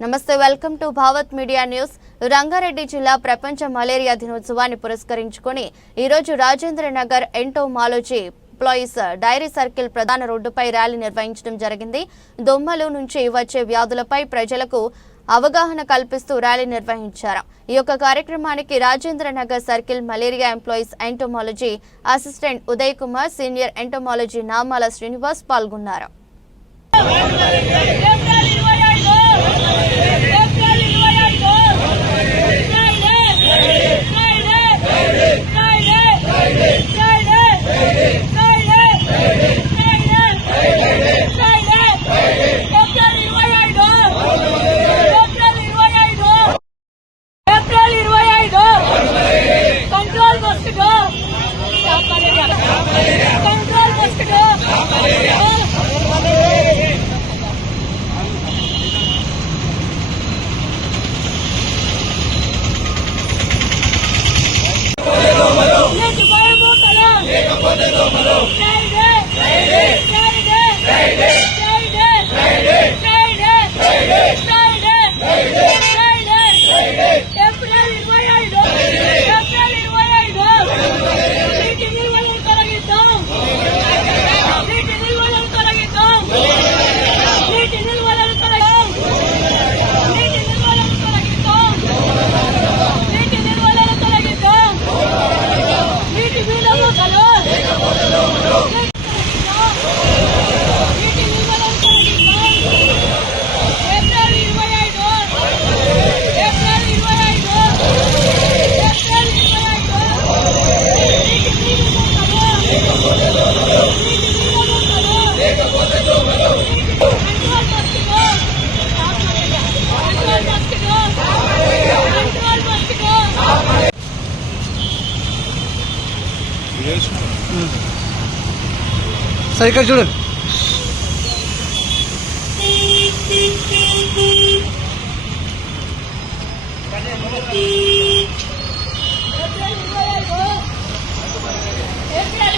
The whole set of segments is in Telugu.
నమస్తే welcome to Bhavat media news. Rangareddy జిల్లా ప్రపంచ మలేరియా దినోత్సవాన్ని పురస్కరించుకొని ఈరోజు Rajendra Nagar entomology employees dairy circle ప్రధాన రోడ్డుపై ర్యాలీ నిర్వహించడం జరిగింది. దొమ్మలు నుంచి వచ్చే వ్యాధులపై ప్రజలకు అవగాహన కల్పిస్తూ ర్యాలీ నిర్వహించారు. ఈ యొక్క కార్యక్రమానికి Rajendra Nagar circle malaria employees entomology assistant Uday Kumar senior entomology Namala Srinivas పాల్గొన్నారు. Control must go. సార్ ఇక్కడ చూడండి ఏప్రిల్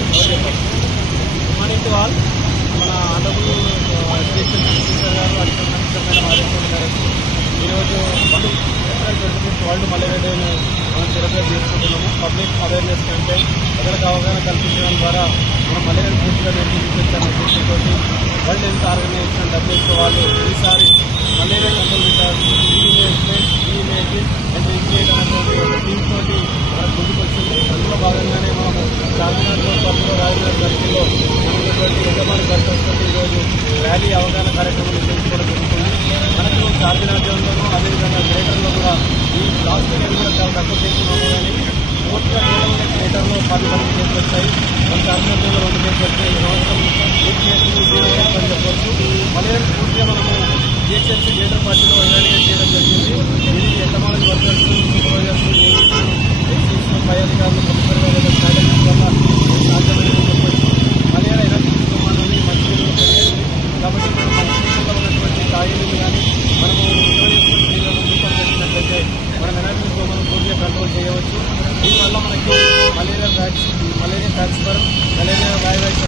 వరల్డ్ మలేరియా డేని మనం సెలబ్రేట్ చేసుకుంటున్నాము పబ్లిక్ అవేర్నెస్ క్యాంపెయిన్ ప్రజలకు అవగాహన కల్పించడం ద్వారా మనం మలేరియా పూర్తిగా నిర్వహించాలనే ఉద్దేశంతో వరల్డ్ హెల్త్ ఆర్గనైజేషన్ డబ్ల్యూహెచ్ఓ వాళ్ళు ఈసారి మలేరియా కంట్రోల్ ఇమ్యూనిటీ అండ్ ముందుకు వచ్చింది అందులో భాగంగానే మనము చార్మినార్ పప్పులో రాజుగారి సర్కిల్లో ఉన్నటువంటి యజమాని దర్శనంతో ఈరోజు ర్యాలీ అవగాహన కార్యక్రమం రాజరాజ్యంలోనూ అదేవిధంగా గ్రేటర్లో కూడా ఈ లాస్ట్ ఇయర్ కూడా చాలా తక్కువ చేసుకున్నాము కానీ పూర్తిగా కేవలం గ్రేటర్లో పది పది కేసులు వచ్చాయి. మన రాజరాజ్యంలో రెండు కేసులు వచ్చాయి. సంవత్సరం ఎయిట్ కేసులు జీరో కేసులు అని చెప్పవచ్చు. మళ్ళీ పూర్తిగా మనము జిహెచ్ఎంసీ గ్రేటర్ పార్టీలో ఎవాల్యుయేట్ చేయడం జరిగింది. ఇది ఎంతమంది వర్కర్స్ సూపర్వైజర్స్ ఏఈస్ పై అధికారులు ప్రొఫెసర్ వల్ల